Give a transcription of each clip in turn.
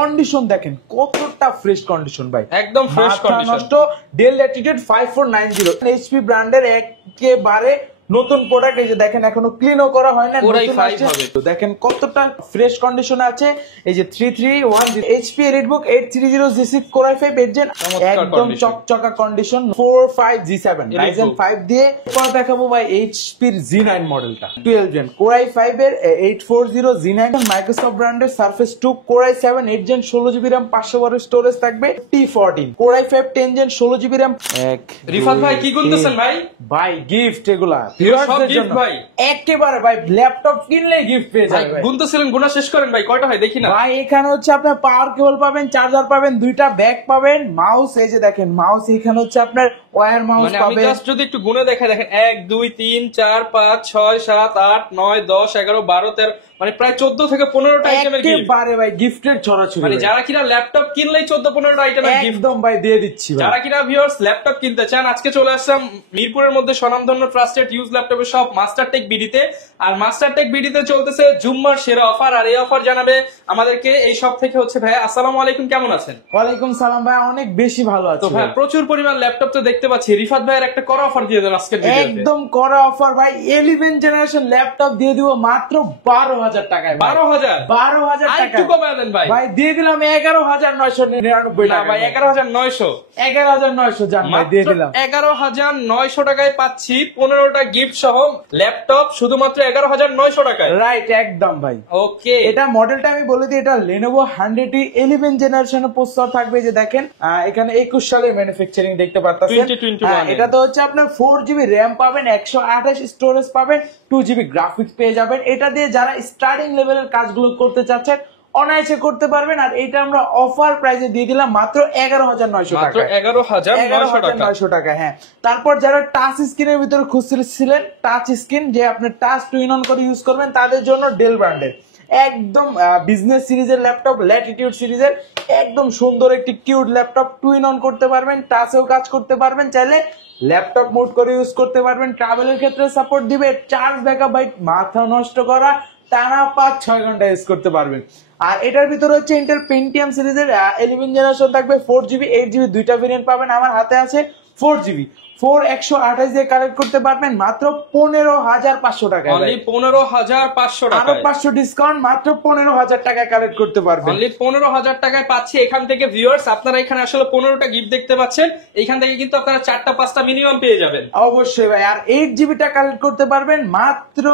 Condition দেখেন কতটা fresh condition ভাই, একদম ফ্রেশ কন্ডিশন। নষ্ট ডেল ল্যাটিটিউড 5490 এইচপি ব্র্যান্ডের একেবারে নতুন প্রোডাক্ট। এই যে দেখেন এখনো ক্লিনও করা হয় না, দেখেন কতটা ফ্রেশ কন্ডিশনে আছে। এই যে 3310 HP EliteBook 830 G6 Core i5 8 Gen একদম চকচকা কন্ডিশন, 45G7 Ryzen 5 দিয়ে। এরপর দেখাবো ভাই এইচপি এর G9 মডেলটা 12 Gen Core i5 এর 840 G9 মাইক্রোসফট ব্র্যান্ডের Surface 2 Core i7 8 Gen 16GB RAM 512 storage থাকবে। T14 Core i5 10 Gen 16GB RAM। Rifat ভাই কি গুনতেছেন ভাই? ভাই গিফট এগুলা ভাই একেবারে ভাই ল্যাপটপ কিনলে গিফট পেয়ে যাবে। গুনতেছিলেন, গুনা শেষ করেন ভাই, কয়টা হয় দেখি না ভাই। এখানে হচ্ছে আপনার পাওয়ার কেবল পাবেন, চার্জার পাবেন, দুইটা ব্যাগ পাবেন, মাউস এই যে দেখেন মাউস এখানে হচ্ছে আপনার ওয়্যার মাউস পাবেন। জাস্ট যদি একটু গুনে দেখাই, দেখেন 1 2 3 4 5 6 7 8 9 10 11 12 13 মানে প্রায় 14 থেকে 15টা আইটেমের গিফট। একেবারে ভাই গিফটের ছড়াছড়ি, মানে যারা কিনা ল্যাপটপ কিনলেই 14 15টা আইটেমের গিফট একদম ভাই দিয়ে দিচ্ছি। যারা কিনা ভিউয়ার্স ল্যাপটপ কিনতে চান, আজকে চলে আসলাম মিরপুরের মধ্যে স্বনামধন্য ট্রাস্টেড ইউজ ল্যাপটপের শপ মাস্টারটেক বিডিতে। আর মাস্টারটেক বিডিতে চলতেছে জুম্মার সেরা অফার, আর এই অফার জানাবে আমাদেরকে এই শপ থেকে হচ্ছে ভাই। আসসালামু আলাইকুম, কেমন আছেন? ওয়ালাইকুম সালাম ভাই, অনেক বেশি ভালো আছি। তো ভাই প্রচুর পরিমাণ ল্যাপটপ তো দেখতে পাচ্ছি, রিফাত ভাইয়ের একটা করা অফার দিয়ে দেন আজকে ভিডিওতে। একদম করা অফার ভাই, 11 জেনারেশন ল্যাপটপ দিয়ে দিব মাত্র 12,000 টাকায়। 12,000 টাকা একটু কমায় দেন ভাই। ভাই দিয়ে দিলাম 11,999 টাকা। ভাই 11,900 জান ভাই দিয়ে দিলাম। 11,900 টাকায় পাচ্ছি 15টা গিফট সহ ল্যাপটপ শুধুমাত্র 11,900 টাকায়। রাইট, একদম ভাই। ওকে, এটা মডেলটা আমি বলে দিই, এটা Lenovo 100 11 জেনারেশনের প্রসেসর থাকবে। যে দেখেন এখানে 21 সালের ম্যানুফ্যাকচারিং দেখতে পাচ্ছেন। এটা তো হচ্ছে আপনার 4GB RAM পাবেন, 128 স্টোরেজ পাবেন, 2GB গ্রাফিক্স পেয়ে যাবেন। এটা দিয়ে যারা স্টার্টিং লেভেলের কাজগুলো করতে চাচ্ছেন অনায়াসে করতে পারবেন। আর এটা আমরা অফার প্রাইসে দিয়ে দিলাম মাত্র 11,900 টাকা। 11,900 টাকা। হ্যাঁ, তারপর যারা টাচ স্ক্রিনের ভিতরে খুঁজছিলেন, টাচ স্ক্রিন যে আপনি টাচ টুইন অন করে ইউজ করবেন, তাদের জন্য ডেল ব্র্যান্ডের একদম বিজনেস সিরিজের ল্যাপটপ, ল্যাটিটিউড সিরিজের একদম সুন্দর একটি কিউট ল্যাপটপ, টুইন অন করতে পারবেন, টাচেও কাজ করতে পারবেন, চাইলে ল্যাপটপ মোড করে ইউজ করতে পারবেন। ট্রাভেলের ক্ষেত্রে সাপোর্ট দিবে। চার্জ ব্যাকআপ ভাই মাথা নষ্ট করা, টানা 5-6 ঘন্টা ইউজ করতে পারবেন। আর এটার ভিতরে হচ্ছে ইন্টেল পেন্টিয়াম সিরিজের 11 জেনারেশন থাকবে, 4GB 8GB দুইটা ভেরিয়েন্ট পাবেন। আমার হাতে আছে 4GB 128 দিয়ে কালেক্ট করতে পারবেন মাত্র 15,500 টাকা। 15,500 টাকা, আরো 500 ডিসকাউন্ট, মাত্র 15,000 টাকা কালেক্ট করতে পারবেন। 15,000 টাকায় পাচ্ছি এখান থেকে। ভিউয়ার্স আপনারা এখানে আসলে 15টা গিফট দেখতে পাচ্ছেন, এখান থেকে কিন্তু আপনারা 4টা 5টা মিনিমাম পেয়ে যাবেন অবশ্যই ভাই। আর 8GB টা কালেক্ট করতে পারবেন মাত্র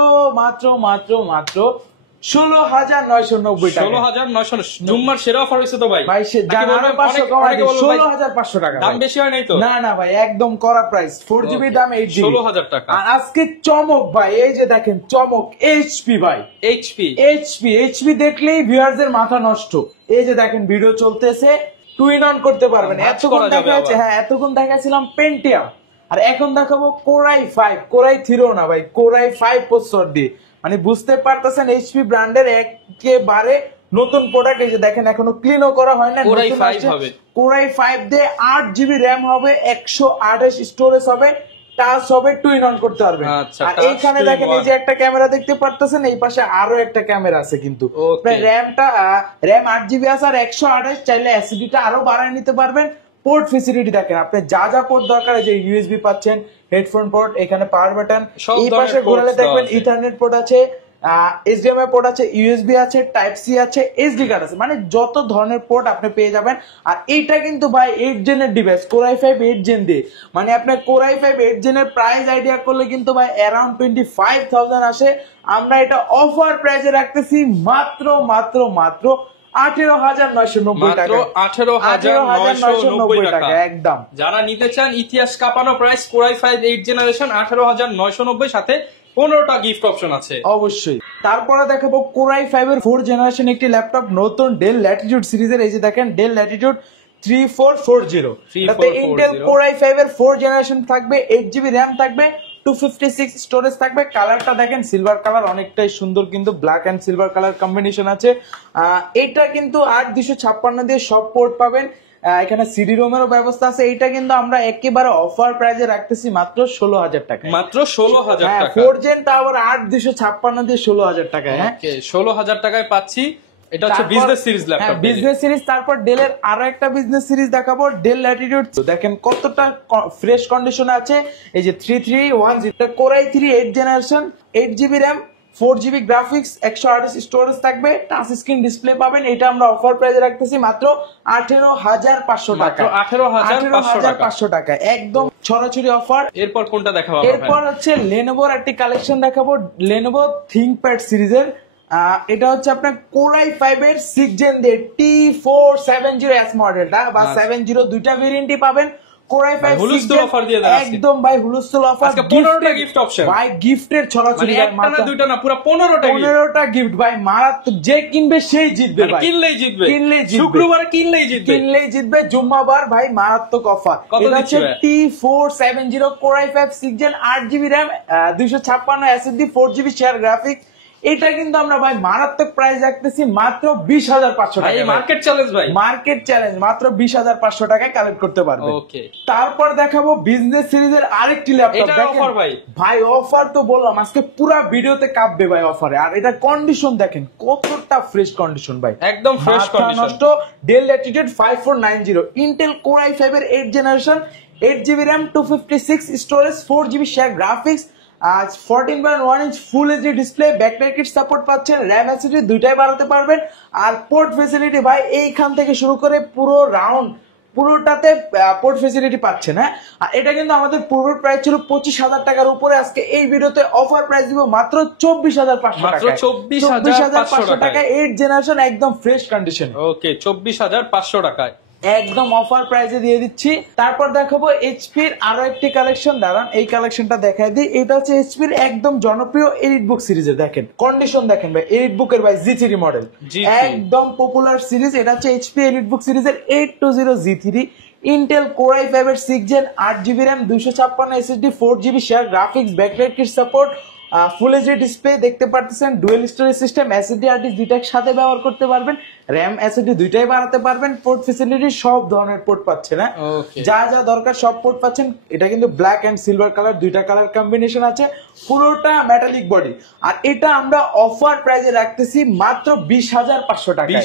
16,990 টাকা। 16,900 জুম্মার সেরা অফার হইছে তো ভাই। ভাই সে জানা 16,500 টাকা। দাম বেশি হয় নাই তো? না ভাই, একদম করা প্রাইস। 4GB দাম 8GB 16,000 টাকা। আর আজকে চমক ভাই, এই যে দেখেন চমক, এইচপি ভাই। এইচপি দেখলেই ভিউয়ারদের মাথা নষ্ট। এই যে দেখেন ভিডিও চলতেছে, টুইন অন করতে পারবেন। এতক্ষণ দেখাচ্ছে, হ্যাঁ এতক্ষণ দেখাচ্ছিলাম পেন্টিয়াম, আর এখন দেখাবো Core i5, Core i3 না ভাই, Core i5 প্রসেসর দিয়ে। মানে বুঝতে পারতেছেন এইচপি ব্র্যান্ডের একেবারে নতুন প্রোডাক্ট। এই যে দেখেন এখনো ক্লিনও করা হয় না, Core i5 হবে। Core i5 দিয়ে 8GB RAM হবে, 128 স্টোরেজ হবে, টাচ হবে, টুইন অন করতে পারবেন। আর এইখানে দেখেন এই যে একটা ক্যামেরা দেখতে পারতেছেন, এই পাশে আরো একটা ক্যামেরা আছে কিন্তু। RAM 8GB আছে আর 128, চাইলে এসএসডিটা আরো বাড়ায় নিতে পারবেন। পোর্ট ফেসিলিটি দেখেন, আপনি যা পোর্ট দরকার, যে ইউএসবি পাচ্ছেন, হেডফোন পোর্ট, এখানে পাওয়ার বাটন, এই পাশে ঘোরালে দেখবেন ইথারনেট পোর্ট আছে, এইচডিএমআই পোর্ট আছে, ইউএসবি আছে, টাইপ সি আছে, এসডি কার্ড আছে, মানে যত ধরনের পোর্ট আপনি পেয়ে যাবেন। আর এইটা কিন্তু ভাই 8 জেনের ডিভাইস, Core i5 8 জেন দিয়ে। মানে আপনার Core i5 8 জেনের প্রাইস আইডিয়া করলে কিন্তু ভাই অ্যারাউন্ড 25,000 আসে। আমরা এটা অফার প্রাইসে রাখতেছি মাত্র 18,990 টাকা। 18,990 টাকা একদম। যারা নিতে চান ইতিহাস কাঁপানো প্রাইস, Core i5 8 জেনারেশন 18,990, সাথে 15টা গিফট অপশন আছে অবশ্যই। তারপরে দেখাবো Core i5 এর 4 জেনারেশন একটি ল্যাপটপ, নতুন ডেল ল্যাটিটিউড সিরিজের। এই যে দেখেন ডেল ল্যাটিটিউড 3440, তাতে ইন্টেল Core i5 এর 4 জেনারেশন থাকবে, 8GB RAM থাকবে, 256 স্টোরেজ থাকবে। কালারটা দেখেন সিলভার কালার, অনেকটাই সুন্দর, কিন্তু black and silver colour combination আছে। এটা কিন্তু 8256 দিয়ে সব পোর্ট পাবেন, এখানে সিডি রোমেরও ব্যবস্থা আছে। এটা কিন্তু আমরা একেবারে অফার প্রাইসে রাখতেছি মাত্র 16,000 টাকা। মাত্র 16,000 টাকা। 4 জেন টাওয়ার 8256 দিয়ে 16,000 টাকা। হ্যাঁ 16,000 টাকায় পাচ্ছি এটা হচ্ছে বিজনেস সিরিজ ল্যাপটপ। হ্যাঁ, বিজনেস সিরিজ। তারপর ডেলের আরো একটা বিজনেস সিরিজ দেখাবো, ডেল ল্যাটিটিউড। দেখেন কতটা ফ্রেশ কন্ডিশনে আছে। এই যে 3310 core i3 8 generation, 8GB RAM, 4GB graphics, 128 storage থাকবে, টাচ স্ক্রিন ডিসপ্লে পাবেন। এটা আমরা অফার প্রাইসে রাখতেছি মাত্র 18,500 টাকা। 18,500 টাকা, একদম ছড়াছড়ি অফার। এরপর কোনটা দেখাবো? এরপর হচ্ছে লেনোভোর একটি কালেকশন দেখাবো, লেনোভো থিংকপ্যাড সিরিজের। এটা হচ্ছে আপনার কোর i5 এর 6 জেন দিয়ে T470S মডেলটা বা 70 দুইটা ভেরিয়েন্টই পাবেন। কোর i5 হুলস্থুল অফার দিয়ে দেন একদম ভাই, হুলস্থুল অফার। আজকে 15টা গিফট অপশন ভাই, গিফটের ছড়াছড়ি, মানে একটা না দুইটা না, পুরো 15টা গিফট ভাই, মারাত্মক। যে কিনবে সেই জিতবে ভাই, কিনলেই জিতবে, কিনলেই জিতবে, শুক্রবার কিনলেই জিতবে, জুম্মাবার ভাই মারাত্মক অফার। এটা হচ্ছে T470 core i5 6 gen 8GB RAM, 256 SSD, 4GB share graphics. এটা কিন্তু আমরা ভাই মারাত্মক প্রাইস রাখতেছি মাত্র 20,500 টাকা। মার্কেট চ্যালেঞ্জ ভাই, মার্কেট চ্যালেঞ্জ, মাত্র 20,500 টাকায় কালেক্ট করতে পারবে। ওকে। তারপর দেখাবো বিজনেস সিরিজের আরেকটি ল্যাপটপ। এটা অফার ভাই, ভাই অফার তো বললাম, আজকে পুরো ভিডিওতে কাঁপবে ভাই অফারে। আর এটা কন্ডিশন দেখেন কতটা ফ্রেশ কন্ডিশন ভাই, একদম ফ্রেশ কন্ডিশন। নষ্ট। Del Latitude 5490, Intel core i5 এর 8 generation, 8GB RAM, 256 storage, 4GB share graphics, 14.1 inch ফুল HD display, backlight kit support পাচ্ছেন, র্যাম এসএসডি দুইটাই বাড়াতে পারবেন। আর পোর্ট ফ্যাসিলিটি ভাই এইখান থেকে শুরু করে পুরো রাউন্ড পুরোটাতে পোর্ট ফ্যাসিলিটি পাচ্ছেন। হ্যাঁ, আর এটা কিন্তু আমাদের পূর্বের প্রাইস ছিল 25,000 টাকার উপরে। আজকে এই ভিডিওতে অফার প্রাইস দিব মাত্র 24,500 টাকা। 24,500 টাকায় 8 জেনারেশন একদম ফ্রেশ কন্ডিশন। ওকে, 24,500 টাকায় একদম অফার প্রাইসে দিয়ে দিচ্ছি। তারপর দেখাবো এইচপির আরো একটি কালেকশন, দাঁড়ান এই কালেকশনটা দেখাই দিই। এটা হচ্ছে এইচপির একদম জনপ্রিয় এলিট বুক সিরিজের, দেখেন কন্ডিশন দেখেন ভাই, এলিট বুকের ভাই G3 মডেল, একদম পপুলার সিরিজ। এটা হচ্ছে এইচপি এলিট বুক সিরিজের 820G3, ইন্টেল কোর i5 এর 6 gen, 8GB RAM, 256 SSD, 4GB share graphics, backlight kit support, full HD display দেখতে পাচ্ছেন, dual storage system, SSD hard disk দুইটা একসাথে ব্যবহার করতে পারবেন, র্যাম এসএসডি দুইটাই বাড়াতে পারবেন, পোর্ট ফ্যাসিলিটি সব ধরনের পোর্ট পাচ্ছেন। হ্যাঁ, যা যা দরকার সব পোর্ট পাচ্ছেন। এটা কিন্তু ব্ল্যাক এন্ড সিলভার কালার, দুইটা কালার কম্বিনেশন আছে, পুরোটা মেটালিক বডি। আর এটা আমরা অফার প্রাইসে রাখতেছি মাত্র 20,500 টাকা,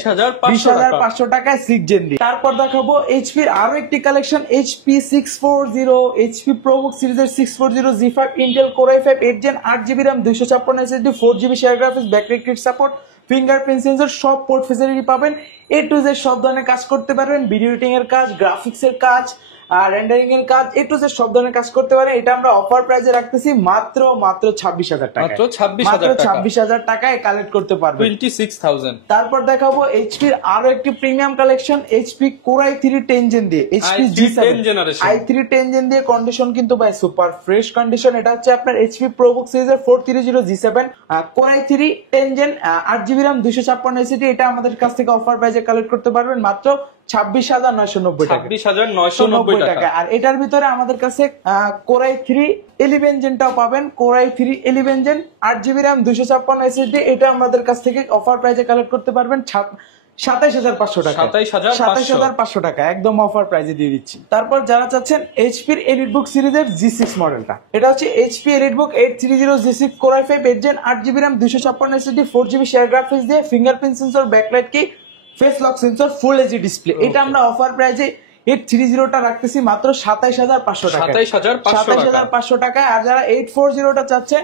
20,500 টাকায় 6 জেন দিয়ে। তারপর দেখাবো এইচপির আরো একটি কালেকশন, এইচপি 640, এইচপি প্রোবুক সিরিজের 640 G5, Intel core i5 8 gen, 8GB RAM, 256 SSD, 4GB share graphics, backlight kit support, fingerprint sensor, সব পোর্ট ফ্যাসিলিটি পাবেন। A to Z সব ধরনের কাজ করতে পারবেন, ভিডিও এডিটিং এর কাজ, গ্রাফিক্স এর কাজ, রেন্ডারিং এর কাজ, A to Z সব ধরনের কাজ করতে পারেন। এটা আমরা অফার প্রাইসে রাখতেছি মাত্র 26,000 টাকা, মাত্র 26,000 টাকায় কালেক্ট করতে পারবেন, 26,000। তারপর দেখাবো এইচপির আরো একটি premium collection, HP core i3 10 gen দিয়ে, এইচপি G7 i3 10 জেন দিয়ে। কন্ডিশন কিন্তু ভাই সুপার ফ্রেশ কন্ডিশন। এটা হচ্ছে আপনার এইচপি প্রোবুক সিরিজের 430 G7, core i3 10 gen, 8GB RAM, 256 SSD। এটা আমাদের কাছ থেকে অফার প্রাইসে কালেক্ট করতে পারবেন মাত্র 26,990 টাকা, 26,990 টাকা। আর এটার ভিতরে আমাদের কাছে কোর i3 11 জেনটাও পাবেন, core i3 11 gen, 8GB RAM, 256 SSD। এটা আমাদের কাছ থেকে অফার প্রাইসে কালেক্ট করতে পারবেন 27,500 টাকা, 27,500 টাকা একদম অফার প্রাইসে দিয়ে দিচ্ছি। তারপর যারা চাচ্ছেন এইচপির এলিট বুক সিরিজের G6 মডেলটা, এটা হচ্ছে HP EliteBook 830 G6 core i5 8 gen, 8GB RAM, 256 SSD, 4GB share graphics দিয়ে, fingerprint sensor, backlight key, face lock sensor, full HD display. এটা আমরা অফার প্রাইসে 830টা রাখতেছি মাত্র 27,500 টাকা, 27,500 টাকা। আর যারা 840টা চাচ্ছেন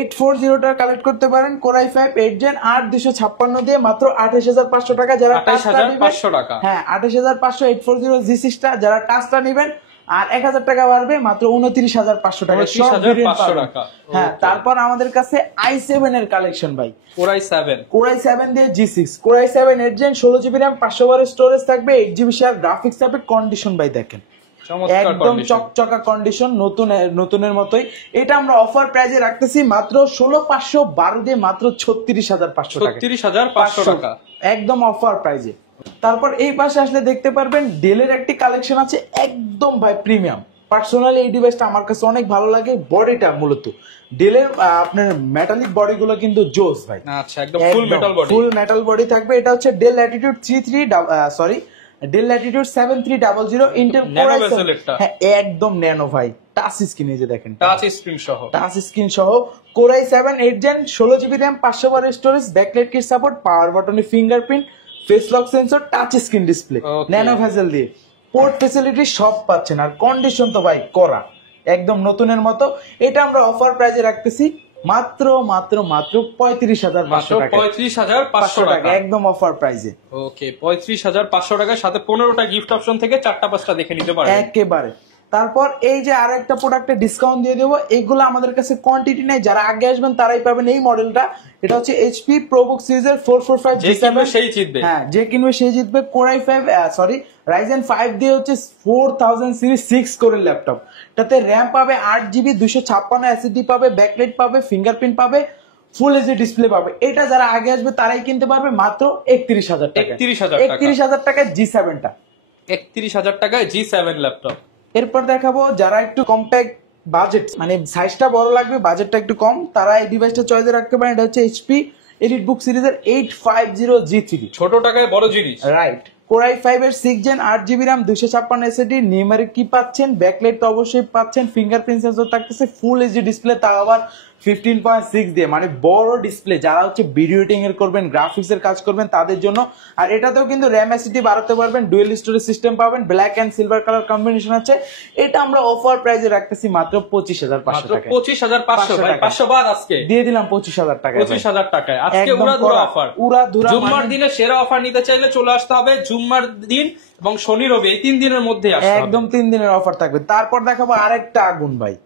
840টা কালেক্ট করতে পারেন, কোর i5 8 জেন, 8 256 দিয়ে মাত্র 28,500 টাকা। যারা 28,500 টাকা, হ্যাঁ 28,500 840 G6 টা যারা টাচটা নেবেন, আর 1,000 টাকা বাড়বে মাত্র 29,500 টাকা, 29,500 টাকা। হ্যাঁ, তারপর আমাদের কাছে i7 এর কালেকশন ভাই, কোর i7 দিয়ে G6, core i7 8 gen, 16GB RAM, 512 storage থাকবে, 8GB শেয়ার গ্রাফিক্স থাকবে। কন্ডিশন ভাই দেখেন একদম চকচকা কন্ডিশন, নতুনের মতোই। এটা আমরা অফার প্রাইসে রাখতেছি মাত্র 16,512 দিয়ে মাত্র 36,500 টাকা, একদম অফার প্রাইসে। তারপর এই পাশে আসলে দেখতে পারবেন ডেলের একটি কালেকশন আছে, একদম ভাই প্রিমিয়াম। পার্সোনালি এই ডিভাইসটা আমার কাছে অনেক ভালো লাগে, বডিটা মূলত ডেলের আপনার মেটালিক বডি গুলো কিন্তু জোস ভাই, আচ্ছা একদম ফুল মেটাল বডি থাকবে। এটা হচ্ছে del Latitude del Latitude 7300 Intel core i7, হ্যাঁ একদম ন্যানো ভাই, টাচ স্ক্রিন, এই যে দেখেন টাচ স্ক্রিন সহ core i 7 8 gen 16 GB RAM 512 storage, backlight kit support, power বাটনে fingerprint, face lock sensor, touch screen display, nano bezel দিয়ে পোর্ট ফ্যাসিলিটি সব পাচ্ছেন। আর কন্ডিশন তো ভাই করা একদম নতুনের মতো। এটা আমরা অফার প্রাইজে রাখতেছি মাত্র মাত্র মাত্র 35,500 টাকা। 35,500 টাকা একদম অফার প্রাইজে। ওকে 35,500 টাকার সাথে 15টা গিফট অপশন থেকে 4টা-5টা দেখে নিতে পারেন একেবারে। তারপর এই যে আর একটা প্রোডাক্টে ডিসকাউন্ট দিয়ে দেবো, এইগুলো আমাদের কাছে কোয়ান্টিটি নেই, যারা আগে আসবেন তারাই পাবেন এই মডেলটা। এটা হচ্ছে এইচপি প্রোবুক সিরিজের 445 G7, সেই জিতবে। হ্যাঁ যে কিনবে সেই জিতবে। কোরাই 5 সরি রাইজেন 5 দিয়ে হচ্ছে 4000 সিরিজ 6 কোরের ল্যাপটপ। এটাতে র্যাম পাবে 8 জিবি, 256 এসএসডি পাবে, ব্যাকলাইট পাবে, ফিঙ্গারপ্রিন্ট পাবে, ফুল এইচডি ডিসপ্লে পাবে। এটা যারা আগে আসবে তারাই কিনতে পারবে মাত্র 31,000 টাকা। 31,000 টাকায় G7 টা। 31,000 টাকায় G7 ল্যাপটপ। এরপর দেখাবো যারা একটু কম্প্যাক্ট বাজেট, মানে সাইজটা বড় লাগবে, বাজেটটা একটু কম, তারা এই ডিভাইসটা চয়েসে রাখতে পারেন। এটা হচ্ছে এইচপি এলিটবুক সিরিজের 850G3। ছোট টাকায় বড় জিনিস, রাইট। কোরাই 5 এর 6 gen 8 GB RAM 256 SSD, numeric key পাচ্ছেন, ব্যাকলাইট তো অবশ্যই পাচ্ছেন, ফিঙ্গারপ্রিন্ট সেন্সর থাকতেছে, ফুল এইচডি ডিসপ্লে, তাও আবার 15.6 দিয়ে, মানে বড় ডিসপ্লে। যারা হচ্ছে ভিডিও এডিটিং এর করবেন, গ্রাফিক্স এর কাজ করবেন তাদের জন্য। আর এটাতেও কিন্তু র্যাম এসএসডি বাড়াতে পারবেন, ডুয়েল স্টোরেজ সিস্টেম পাবেন, black and silver colour combination আছে। এটা আমরা অফার প্রাইসে রাখতেছি মাত্র 25,500 টাকা। 25,500 ভাই, 500 বাদ আজকে দিয়ে দিলাম 25,000 টাকা। 25,000 টাকায় আজকে উড়াধুরা অফার। জুম্মার দিনে সেরা অফার নিতে চাইলে চলে আসতে হবে জুম্মার দিন এবং শনি রবি, এই 3 দিনের মধ্যে আসতে হবে। একদম 3 দিনের অফার থাকবে। তারপর দেখাবো আরেকটা আগুন ভাই,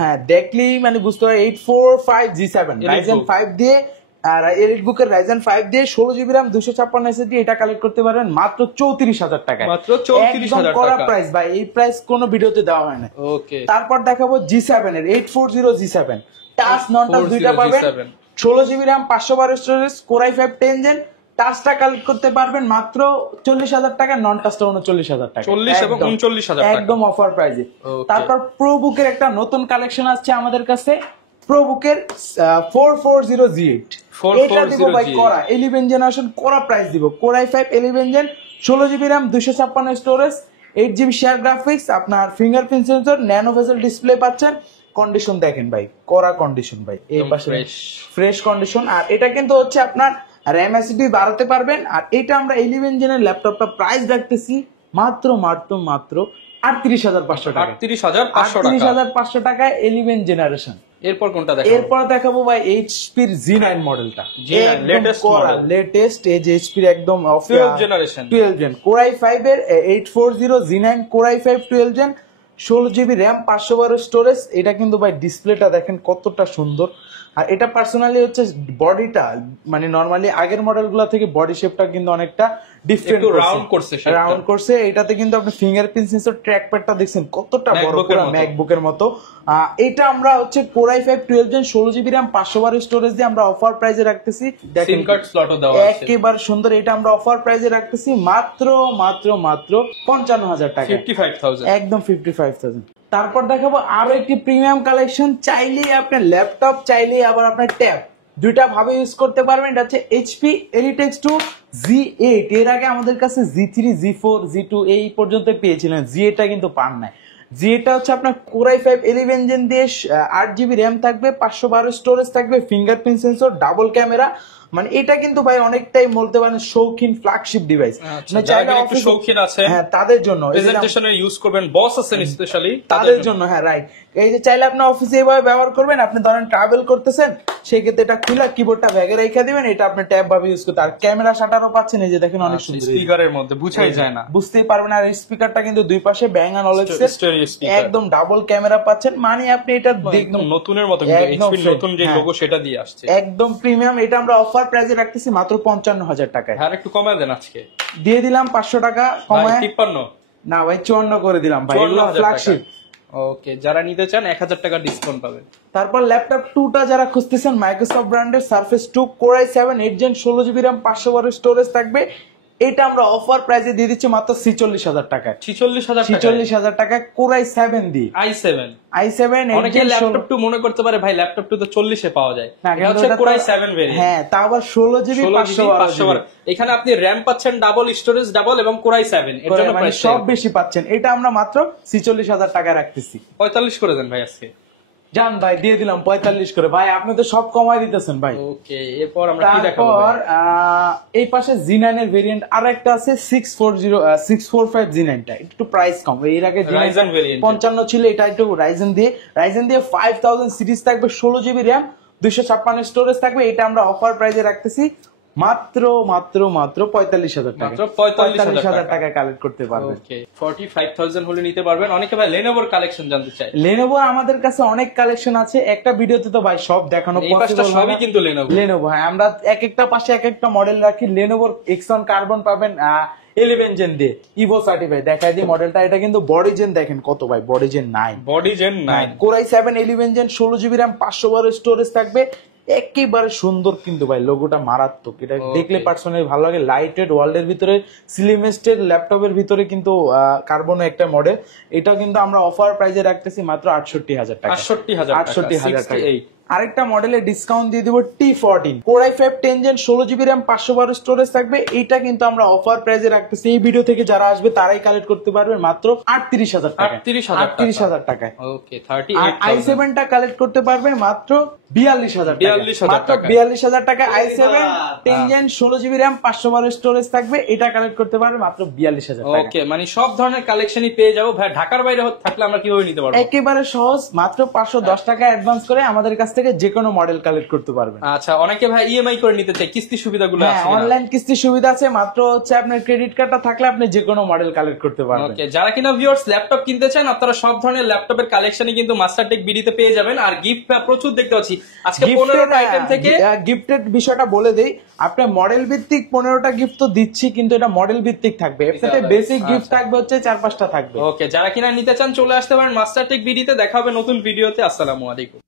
হ্যাঁ দেখলেই মানে বুঝতে পারো 845 G7 রাইজেন 5 দিয়ে, আর এলিটবুকের রাইজেন 5 দিয়ে 16 জিবি র্যাম 256 এসএসডি, এটা কালেক্ট করতে পারেন মাত্র 34,000 টাকা। মাত্র 34,000 টাকা প্রাইস ভাই, এই প্রাইস কোনো ভিডিওতে দেওয়া হয় না। ওকে তারপর দেখাবো G7 এর 840 G7, টাচ নন টাচ দুইটা পাবেন, 16 GB RAM 512 storage, core i 5 10 gen. টাচটা কালেক্ট করতে পারবেন মাত্র 40,000 টাকা, নন টাচটা 39,000 টাকা। 40 এবং 39,000 টাকা একদম অফার প্রাইসে। তারপর প্রোবুকের একটা নতুন কালেকশন আসছে আমাদের কাছে, প্রোবুকের 440G8। এটা দিব ভাই কোরা 11 জেনারেশন, কোরা প্রাইস দিব। Core i 5 11 gen 16 GB RAM 256 storage, 8 GB share graphics, আপনার fingerprint sensor, nano bezel display পাচ্ছেন। কন্ডিশন দেখেন ভাই, কোরা কন্ডিশন ভাই, এই পাশে ফ্রেশ কন্ডিশন। আর এটা কিন্তু হচ্ছে আপনার র্যাম এসএসডি বাড়াতে পারবেন। আর এটা আমরা 11 জেনের ল্যাপটপটা প্রাইস রাখতেছি মাত্র মাত্র মাত্র 38,500 টাকা। 38,500 টাকায় 11 জেনারেশন। এরপর কোনটা দেখাবো? এরপর দেখাবো ভাই এইচপির Z9 মডেলটা, লেটেস্ট এই যে এইচপির একদম 12 জেনারেশন, 12 জেন কোরাই 5 এর 840 Z9 core i 5 12 gen 16 GB RAM 512 storage. এটা কিন্তু ভাই ডিসপ্লেটা দেখেন কতটা সুন্দর। আর এটা পার্সোনালি হচ্ছে বডিটা, মানে নরমালি আগের মডেলগুলো থেকে বডি শেপটা কিন্তু অনেকটা ডিফারেন্ট, রাউন্ড করছে। এটাতে কিন্তু আপনি ফিঙ্গারপ্রিন্ট সেন্সর, ট্র্যাক প্যাডটা দেখছেন কতটা বড়, পুরো ম্যাকবুকের মতো। এটা আমরা হচ্ছে core i 5 12 gen 16 GB RAM 512 storage দিয়ে আমরা অফার প্রাইসে রাখতেছি। সিম কার্ড স্লটও দেওয়া আছে, একেবারে সুন্দর। এটা আমরা অফার প্রাইসে রাখতেছি মাত্র মাত্র মাত্র 55,000 টাকা, 55,000, একদম 55,000। তারপর দেখাবো আরো একটি প্রিমিয়াম কালেকশন, চাইলেই আপনার ল্যাপটপ, চাইলেই আবার আপনার ট্যাব, দুইটা ভাবে ইউজ করতে পারবেন। এটা হচ্ছে এইচপি এলিটেক্স 2 Z8। এর আগে আমাদের কাছে Z3 Z4 Z2 এই পর্যন্ত পেয়েছিলেন, Z8 টা কিন্তু পান নাই। Z8 টা হচ্ছে আপনার কোরাই 5 11 জেন দিয়ে 8 জিবি র্যাম থাকবে, 512 স্টোরেজ থাকবে, ফিঙ্গারপ্রিন্ট সেন্সর, ডাবল ক্যামেরা। মানে এটা কিন্তু ভাই অনেকটাই বলতে পারেন শৌখিন ফ্ল্যাগশিপ ডিভাইস। যারা একটু শৌখিন আছে, হ্যাঁ তাদের জন্য, প্রেজেন্টেশনে ইউজ করবেন, বস আছেন স্পেশালি তাদের জন্য। হ্যাঁ রাইট, এই যে চাইলে আপনি অফিসে এভাবে ব্যবহার করবেন, আপনি ধরেন ট্রাভেল করতেছেন, সেই ক্ষেত্রে এটা খুলে কিবোর্ডটা ব্যাগে রেখে দিবেন, এটা আপনি ট্যাব ভাবে ইউজ করতে। আর ক্যামেরা শাটারও পাচ্ছেন, এই যে দেখেন অনেক সুন্দর, স্পিকারের মধ্যে বুঝাই যায় না, বুঝতেই পারবেন। আর স্পিকারটা কিন্তু দুই পাশে ব্যাং এন্ড অলওয়েজ একদম ডাবল ক্যামেরা পাচ্ছেন, মানে আপনি এটা একদম নতুনের মতো, এইচপি নতুন যে লোগো সেটা দিয়ে আসছে, একদম প্রিমিয়াম। এটা আমরা অফার প্রাইসে রাখতেছি মাত্র 55,000 টাকায়। আর একটু কমায় দেন, আজকে দিয়ে দিলাম 500 টাকা কমায়, 53 না ভাই 54 করে দিলাম ভাই, এগুলো ফ্ল্যাগশিপ। ওকে, যারা নিতে চান 1000 টাকা ডিসকাউন্ট পাবেন। তারপর ল্যাপটপ 2টা যারা খুঁজতেছেন, মাইক্রোসফট ব্র্যান্ডের surface 2 core i 7 8 gen 16 GB RAM 512 storage থাকবে। এটা আমরা অফার প্রাইসে দিয়ে দিচ্ছি মাত্র 46,000 টাকায়। 46,000 টাকায় কোরাই 7 দি i7 অনেকে ল্যাপটপ 2 মনে করতে পারে ভাই ল্যাপটপ 2 তো 40 এ পাওয়া যায়, এটা হচ্ছে কোরাই 7 ভেরিয়েন্ট। হ্যাঁ, তা আবার 16 জিবি 512। এখানে আপনি র‍্যাম পাচ্ছেন ডাবল, স্টোরেজ ডাবল এবং কোরাই 7, এর জন্য প্রাইস সব বেশি পাচ্ছেন। এটা আমরা মাত্র 46,000 টাকা রাখতেছি। 45 করে দেন ভাই আজকে। জান ভাই দিয়ে দিলাম 45 করে। ভাই আপনি তো সব কমাই দিতেছেন ভাই। ওকে, এরপর আমরা কি দেখাবো? তারপর এই পাশে Z9 এর ভেরিয়েন্ট আর একটা আছে 645 Z9 টা একটু প্রাইস কম। এর আগে Ryzen variant 55 ছিল, এটা একটু রাইজেন দিয়ে 5000 সিরিজ থাকবে, 16 জিবি র্যাম, 256 স্টোরেজ থাকবে। এটা আমরা অফার প্রাইসে রাখতেছি মাত্র 45,000 টাকা। মাত্র 45,000 টাকায় কালেক্ট করতে পারবেন। ওকে, 45,000 হলে নিতে পারবেন। অনেকে ভাই লেনোভোর কালেকশন জানতে চায়। লেনোভো আমাদের কাছে অনেক কালেকশন আছে, একটা ভিডিওতে তো ভাই সব দেখানো এই পাশটা পসিবল সবই কিন্তু লেনোভো। হ্যাঁ, আমরা এক একটা পাশে এক একটা মডেল রাখি। লেনোভোর এক্সন কার্বন পাবেন 11 জেন দিয়ে, ইভো সার্টিফাইড। দেখাই দিই মডেলটা, এটা কিন্তু বডি জেন দেখেন কত ভাই, body gen 9 Core i7 11 gen, 16 GB RAM, 512 storage থাকবে। একেবারে সুন্দর কিন্তু ভাই, লোগোটা মারাত্মক। এটা দেখলে পার্সোনালি ভালো লাগে। লাইট ওয়েট, ওয়ার্ল্ডের ভিতরে স্লিমেস্টের ল্যাপটপের ভিতরে কিন্তু কার্বনের একটা মডেল। এটা কিন্তু আমরা অফার প্রাইসে রাখতেছি মাত্র 68,000 টাকা। 68,000 টাকা। আরেকটা মডেলে ডিসকাউন্ট দিয়ে দিব T14 Core i5 10 gen, 16 GB RAM, 512 storage থাকবে। এইটা কিন্তু আমরা অফার প্রাইসে রাখতেছি। এই ভিডিও থেকে যারা আসবে তারাই কালেক্ট করতে পারবে মাত্র 38,000 টাকা। 38,000 টাকায়। ওকে, 38,000। i7 টা কালেক্ট করতে পারবে মাত্র 42,000 টাকা। 42,000 টাকা i7 10 gen, 16 GB RAM, 512 storage থাকবে। এটা কালেক্ট করতে পারবে মাত্র 42,000 টাকা। ওকে, মানে সব ধরনের কালেকশনই পেয়ে যাবো ভাই। ঢাকার বাইরে থাকলে আমরা কিভাবে নিতে পারবো? একেবারে সহজ, মাত্র 510 টাকা অ্যাডভান্স করে আমাদের কাছ থেকে যে কোনো মডেল কালেক্ট করতে পারবেন। আচ্ছা, অনেকে ভাই ইএমআই করে নিতে চায়, কিস্তি সুবিধাগুলো আছে? অনলাইন কিস্তি সুবিধা আছে, মাত্র হচ্ছে আপনার ক্রেডিট কার্ডটা থাকলে আপনি যে কোনো মডেল কালেক্ট করতে পারবেন। ওকে, যারা কিনা ভিউয়ার্স ল্যাপটপ কিনতে চান, আপনারা সব ধরনের ল্যাপটপের কালেকশনই কিন্তু মাস্টারটেক বিডিতে পেয়ে যাবেন। আর গিফট প্রচুর দেখতে পাচ্ছি আজকে 15টা আইটেম থেকে। গিফটের বিষয়টা বলে দেই, আপনি মডেল ভিত্তিক 15টা গিফট তো দিচ্ছি, কিন্তু এটা মডেল ভিত্তিক থাকবে। এর সাথে বেসিক গিফট থাকবে হচ্ছে 4-5টা থাকবে। ওকে, যারা কিনা নিতে চান চলে আসতে পারেন মাস্টারটেক বিডিতে। দেখা হবে নতুন ভিডিওতে। আসসালামু আলাইকুম।